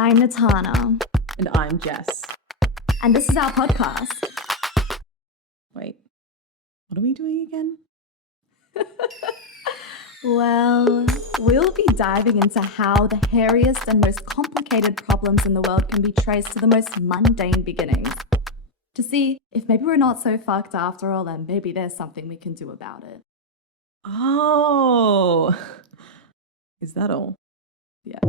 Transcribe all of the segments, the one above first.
I'm Natana. And I'm Jess. And this is our podcast. Wait, what are we doing again? Well, we'll be diving into how the hairiest and most complicated problems in the world can be traced to the most mundane beginnings. To see if maybe we're not so fucked after all, and maybe there's something we can do about it. Oh, is that all? Yes.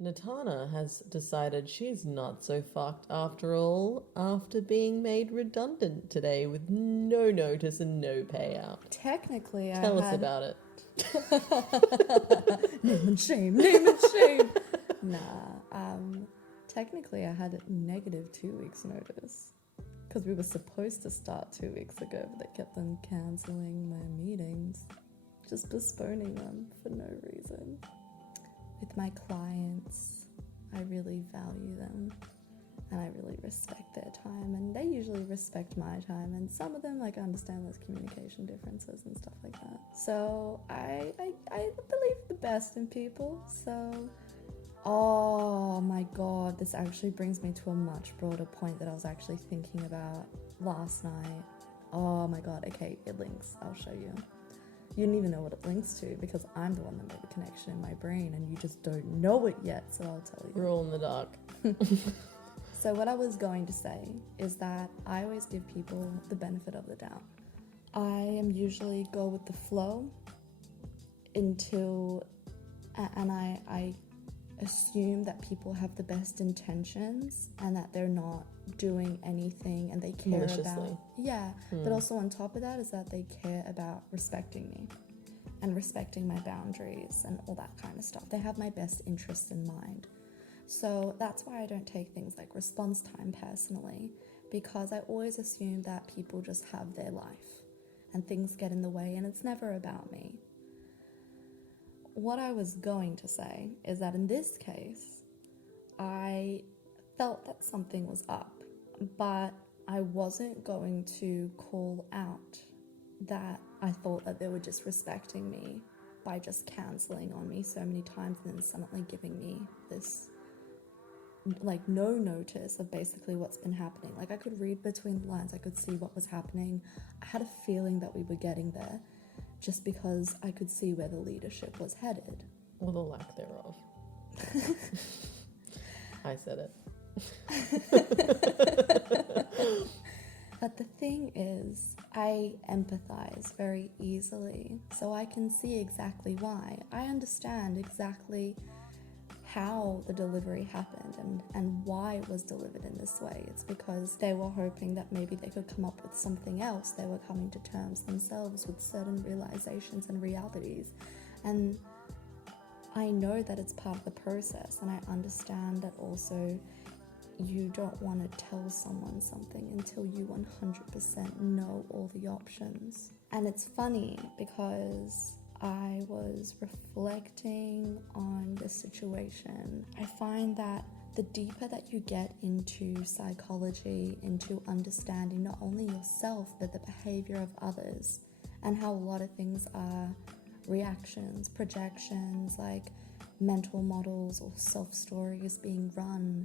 Natana has decided she's not so fucked after all, after being made redundant today with no notice and no payout. Technically, Tell us about it. Name and shame, name and shame. Technically I had a negative 2 weeks notice because we were supposed to start 2 weeks ago, but they kept on cancelling my meetings, just postponing them for no reason. With my clients, I really value them and I really respect their time, and they usually respect my time, and some of them understand there's communication differences and stuff like that. So I believe the best in people. So oh my god, this actually brings me to a much broader point that I was actually thinking about last night. Oh my god, okay, it links. I'll show you. You didn't even know what it links to because I'm the one that made the connection in my brain and you just don't know it yet, so I'll tell you. We're all in the dark. So what I was going to say is that I always give people the benefit of the doubt. I am usually go with the flow and I assume that people have the best intentions and that they're not doing anything and they care about but also on top of that is that they care about respecting me and respecting my boundaries and all that kind of stuff. They have my best interests in mind. So that's why I don't take things like response time personally, because I always assume that people just have their life and things get in the way and it's never about me. What I was going to say is that in this case, I felt that something was up, but I wasn't going to call out that I thought that they were disrespecting me by just cancelling on me so many times and then suddenly giving me this no notice of basically what's been happening. I could read between the lines, I could see what was happening. I had a feeling that we were getting there, just because I could see where the leadership was headed. Or the lack thereof. I said it. But the thing is, I empathize very easily, so I can see exactly why. I understand exactly how the delivery happened and why it was delivered in this way. It's because they were hoping that maybe they could come up with something else. They were coming to terms themselves with certain realizations and realities. And I know that it's part of the process, and I understand that also you don't want to tell someone something until you 100% know all the options. And it's funny because I was reflecting on the situation. I find that the deeper that you get into psychology, into understanding not only yourself, but the behavior of others, and how a lot of things are reactions, projections, like mental models or self-stories being run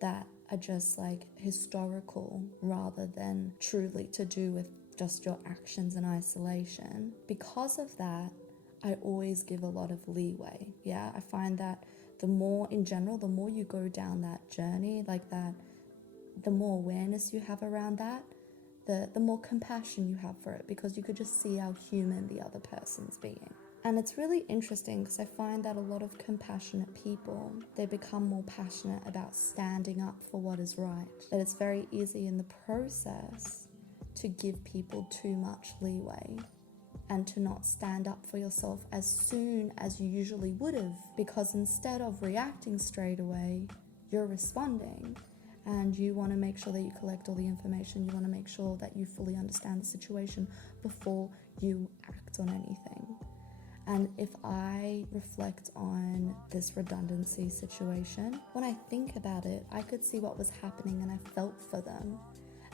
that are just historical rather than truly to do with just your actions in isolation. Because of that, I always give a lot of leeway. Yeah, I find that the more in general, the more you go down that journey the more awareness you have around that, the more compassion you have for it, because you could just see how human the other person's being. And it's really interesting because I find that a lot of compassionate people, they become more passionate about standing up for what is right. That it's very easy in the process to give people too much leeway and to not stand up for yourself as soon as you usually would have, because instead of reacting straight away, you're responding, and you want to make sure that you collect all the information. You want to make sure that you fully understand the situation before you act on anything. And if I reflect on this redundancy situation, when I think about it, I could see what was happening and I felt for them.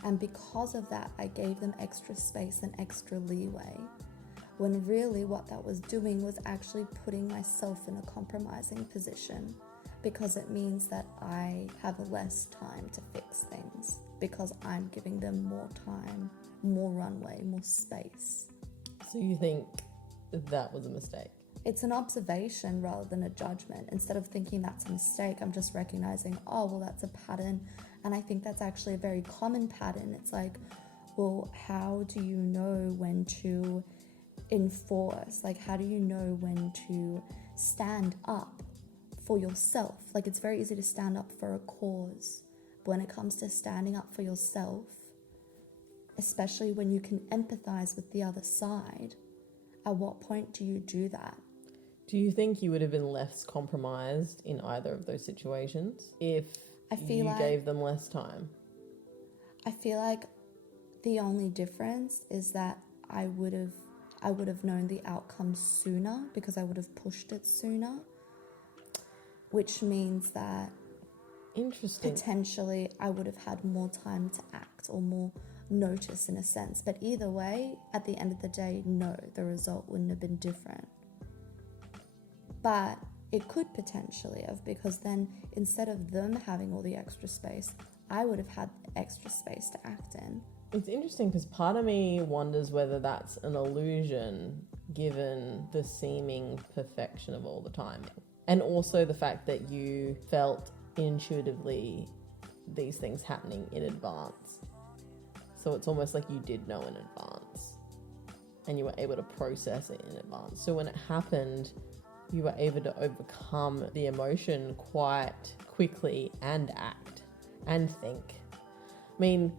And because of that, I gave them extra space and extra leeway. When really what that was doing was actually putting myself in a compromising position, because it means that I have less time to fix things because I'm giving them more time, more runway, more space. So you think that was a mistake? It's an observation rather than a judgment. Instead of thinking that's a mistake, I'm just recognizing, oh, well, that's a pattern. And I think that's actually a very common pattern. It's like, well, how do you know when to enforce? Like, how do you know when to stand up for yourself? Like, it's very easy to stand up for a cause. But when it comes to standing up for yourself, especially when you can empathize with the other side, at what point do you do that? Do you think you would have been less compromised in either of those situations if you gave them less time? I feel like the only difference is that I would have known the outcome sooner because I would have pushed it sooner, which means that Interesting. potentially I would have had more time to act or more notice in a sense. But either way, at the end of the day, no, the result wouldn't have been different. But it could potentially have, because then instead of them having all the extra space, I would have had extra space to act in. It's interesting because part of me wonders whether that's an illusion given the seeming perfection of all the timing. And also the fact that you felt intuitively these things happening in advance. So it's almost like you did know in advance and you were able to process it in advance. So when it happened, you were able to overcome the emotion quite quickly and act and think. I mean,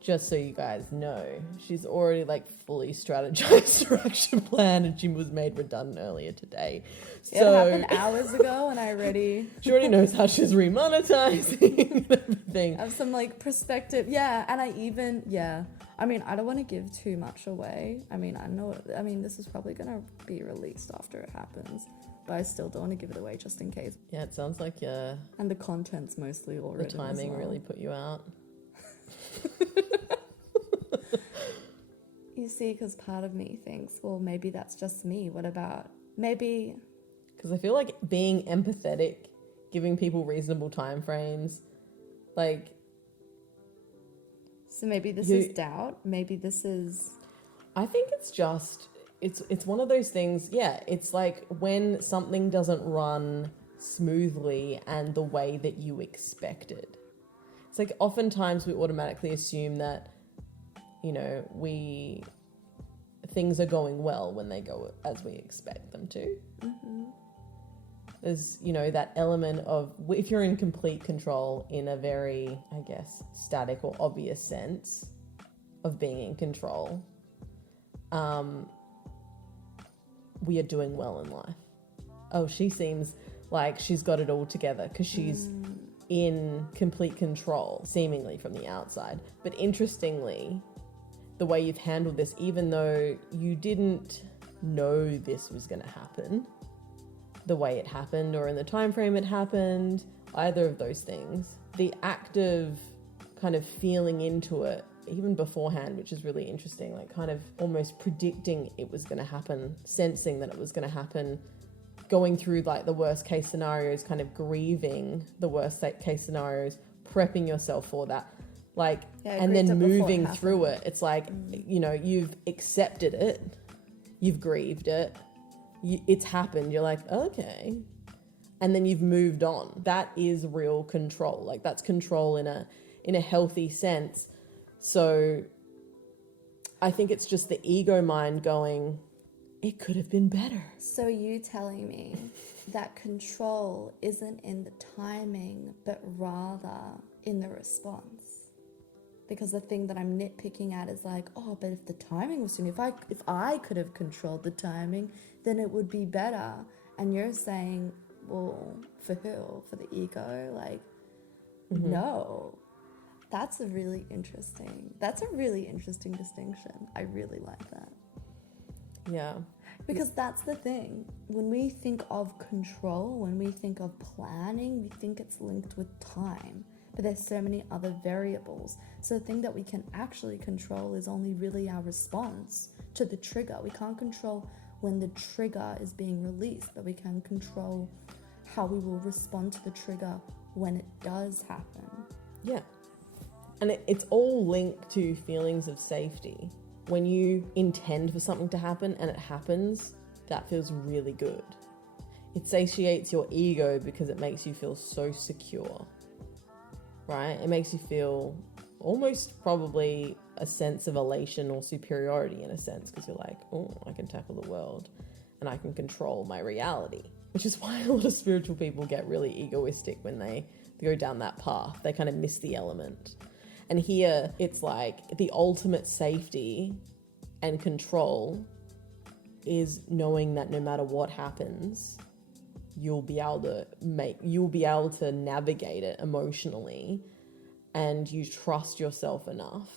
just so you guys know, she's already like fully strategized her action plan and she was made redundant earlier today. So it happened hours ago and she already knows how she's remonetizing and everything. I have some like perspective. Yeah, and I mean, I don't want to give too much away. I mean, this is probably going to be released after it happens, but I still don't want to give it away just in case. Yeah, it sounds like And the content's mostly all the written as timing well. really put you out. You see, because part of me thinks, well, maybe that's just me. What about maybe? Because I feel like being empathetic, giving people reasonable time frames, like. So maybe this is doubt. Maybe this is. I think it's just it's one of those things. Yeah, it's like when something doesn't run smoothly and the way that you expected. It's like oftentimes we automatically assume that, you know, things are going well when they go as we expect them to. Mm-hmm. There's, you know, that element of if you're in complete control in a very, I guess, static or obvious sense of being in control, we are doing well in life. Oh, she seems like she's got it all together because she's in complete control, seemingly from the outside. But interestingly, the way you've handled this, even though you didn't know this was going to happen, the way it happened or in the time frame it happened, either of those things, the act of kind of feeling into it even beforehand, which is really interesting, like kind of almost predicting it was going to happen, sensing that it was going to happen, going through like the worst case scenarios, kind of grieving the worst case scenarios, prepping yourself for that, like, and then moving through it. It's like, you know, you've accepted it, you've grieved it, it's happened, you're like, okay, and then you've moved on. That is real control. Like that's control in a healthy sense. So I think it's just the ego mind going, it could have been better. So you telling me that control isn't in the timing, but rather in the response? Because the thing that I'm nitpicking at is like, oh, but if the timing was soon, if I could have controlled the timing, then it would be better. And you're saying, well, for who? For the ego? Like, no. That's a really interesting distinction. I really like that. Yeah. Because that's the thing. When we think of control, when we think of planning, we think it's linked with time. But there's so many other variables. So the thing that we can actually control is only really our response to the trigger. We can't control when the trigger is being released, but we can control how we will respond to the trigger when it does happen. Yeah. And it's all linked to feelings of safety. When you intend for something to happen and it happens, that feels really good. It satiates your ego because it makes you feel so secure, right? It makes you feel almost probably a sense of elation or superiority in a sense, because you're like, oh, I can tackle the world and I can control my reality, which is why a lot of spiritual people get really egoistic when they go down that path. They kind of miss the element. And here it's like the ultimate safety and control is knowing that no matter what happens, you'll be able to navigate it emotionally, and you trust yourself enough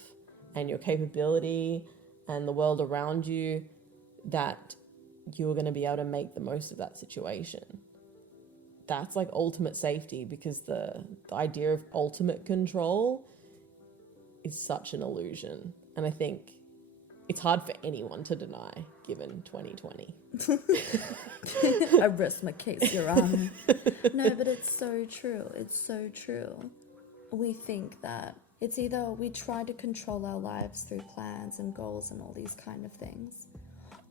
and your capability and the world around you that you're going to be able to make the most of that situation. That's like ultimate safety, because the idea of ultimate control is such an illusion. And I think it's hard for anyone to deny, given 2020. I rest my case, Your Honor. No, but it's so true. It's so true. We think that it's either we try to control our lives through plans and goals and all these kind of things,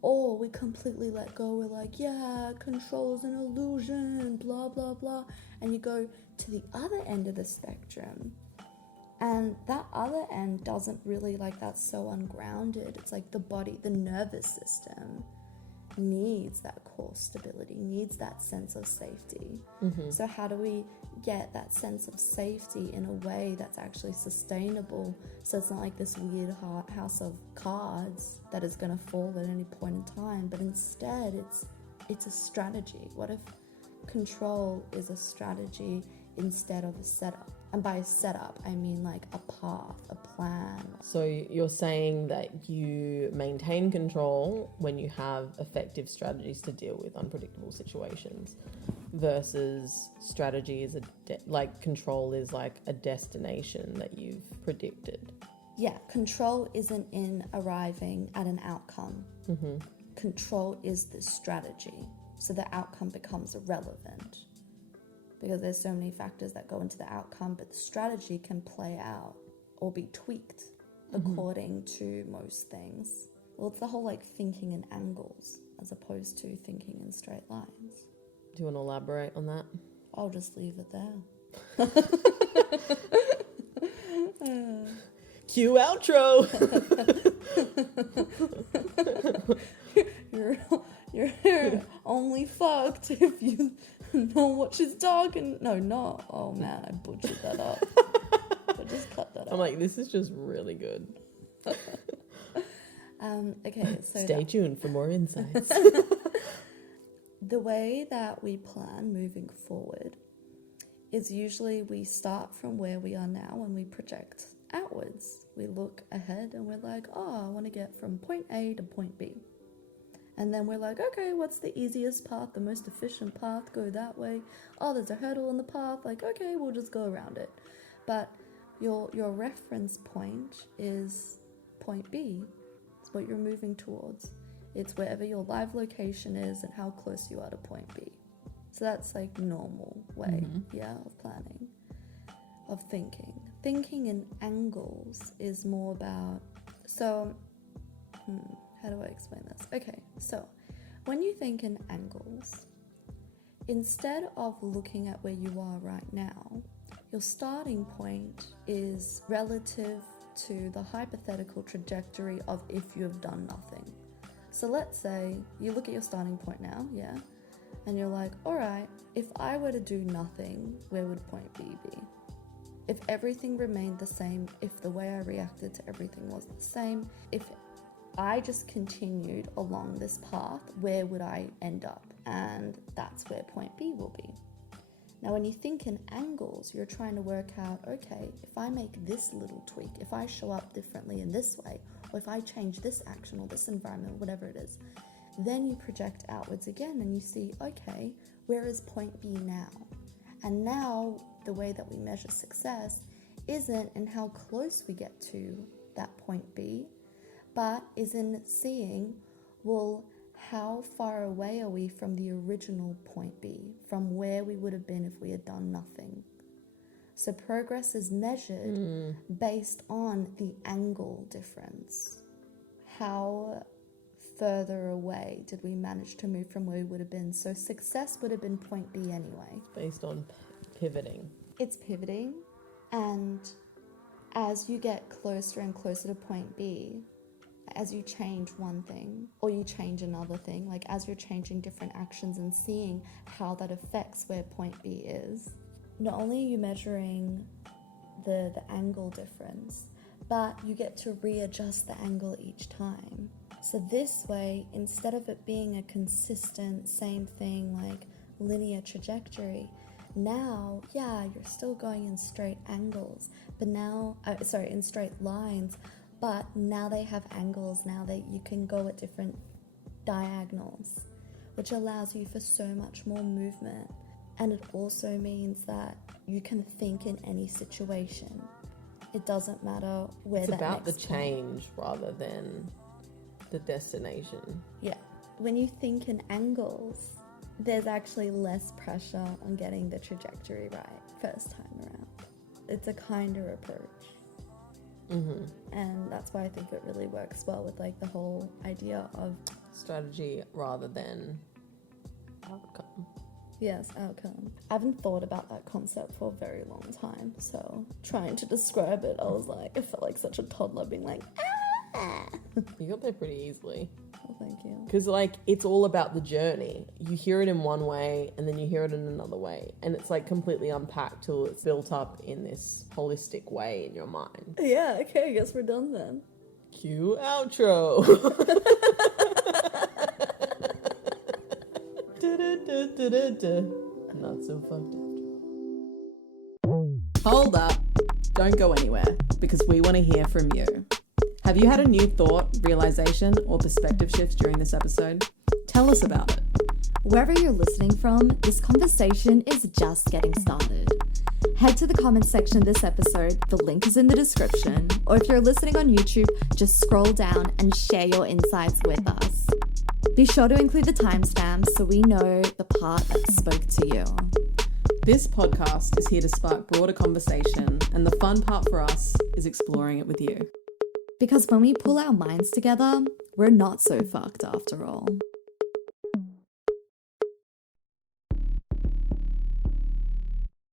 or we completely let go. We're like, yeah, control is an illusion, blah, blah, blah. And you go to the other end of the spectrum. And that other end doesn't really, like, that's so ungrounded. It's like the body, the nervous system needs that core stability, needs that sense of safety. Mm-hmm. So how do we get that sense of safety in a way that's actually sustainable, so it's not like this weird house of cards that is going to fall at any point in time, but instead it's a strategy? What if control is a strategy instead of a setup? And by setup, I mean like a path, a plan. So you're saying that you maintain control when you have effective strategies to deal with unpredictable situations, versus strategy is like control is like a destination that you've predicted. Yeah, control isn't in arriving at an outcome. Mm-hmm. Control is the strategy. So the outcome becomes irrelevant, because there's so many factors that go into the outcome, but the strategy can play out or be tweaked according to most things. Well, it's the whole like thinking in angles as opposed to thinking in straight lines. Do you want to elaborate on that? I'll just leave it there. Cue outro! You're only fucked if you know what she's talking. No, not. Oh man, I butchered that up. But just cut that out. I'm like, this is just really good. Okay, so Stay tuned for more insights. the way that we plan moving forward is usually we start from where we are now and we project outwards. We look ahead and we're like, oh, I want to get from point A to point B. And then we're like, okay, what's the easiest path, the most efficient path? Go that way. Oh, there's a hurdle in the path. Like, okay, we'll just go around it. But your reference point is point B. It's what you're moving towards. It's wherever your live location is and how close you are to point B. So that's like normal way, of planning, of thinking. Thinking in angles is more about, so, how do I explain this? Okay, so when you think in angles, instead of looking at where you are right now, your starting point is relative to the hypothetical trajectory of if you have done nothing. So let's say you look at your starting point now, yeah? And you're like, all right, if I were to do nothing, where would point B be? If everything remained the same, if the way I reacted to everything was the same, if I just continued along this path, where would I end up? And that's where point B will be. Now, when you think in angles, you're trying to work out, okay, if I make this little tweak, if I show up differently in this way, or if I change this action or this environment, whatever it is, Then you project outwards again and you see, okay, where is point B now? And now the way that we measure success isn't in how close we get to that point B, but is in seeing, well, how far away are we from the original point B, from where we would have been if we had done nothing? So progress is measured based on the angle difference. How further away did we manage to move from where we would have been? So success would have been point B anyway. Based on pivoting. It's pivoting, and as you get closer and closer to point B, as you change one thing or you change another thing, like as you're changing different actions and seeing how that affects where point B is, not only are you measuring the angle difference, but you get to readjust the angle each time. So this way, instead of it being a consistent same thing, like linear trajectory, now, yeah, you're still going in straight angles, but now, in straight lines, but now they have angles, now that you can go at different diagonals, which allows you for so much more movement. And it also means that you can think in any situation. It doesn't matter where It's that about the next point. change rather than the destination. Yeah. When you think in angles, there's actually less pressure on getting the trajectory right first time around. It's a kinder approach. And that's why I think it really works well with like the whole idea of Strategy rather than outcome. yes, outcome. I haven't thought about that concept for a very long time, so trying to describe it, I was like, I felt like such a toddler being like, ah. You got there pretty easily. Oh, thank you. Because, like, it's all about the journey. You hear it in one way and then you hear it in another way. And it's, like, completely unpacked till it's built up in this holistic way in your mind. Yeah, okay, I guess we're done then. Cue outro. Not so fucked after. Hold up. Don't go anywhere, because we want to hear from you. Have you had a new thought, realization, or perspective shift during this episode? Tell us about it. Wherever you're listening from, this conversation is just getting started. Head to the comments section of this episode, the link is in the description, or if you're listening on YouTube, just scroll down and share your insights with us. Be sure to include the timestamps so we know the part that spoke to you. This podcast is here to spark broader conversation, and the fun part for us is exploring it with you. Because when we pull our minds together, we're not so fucked after all.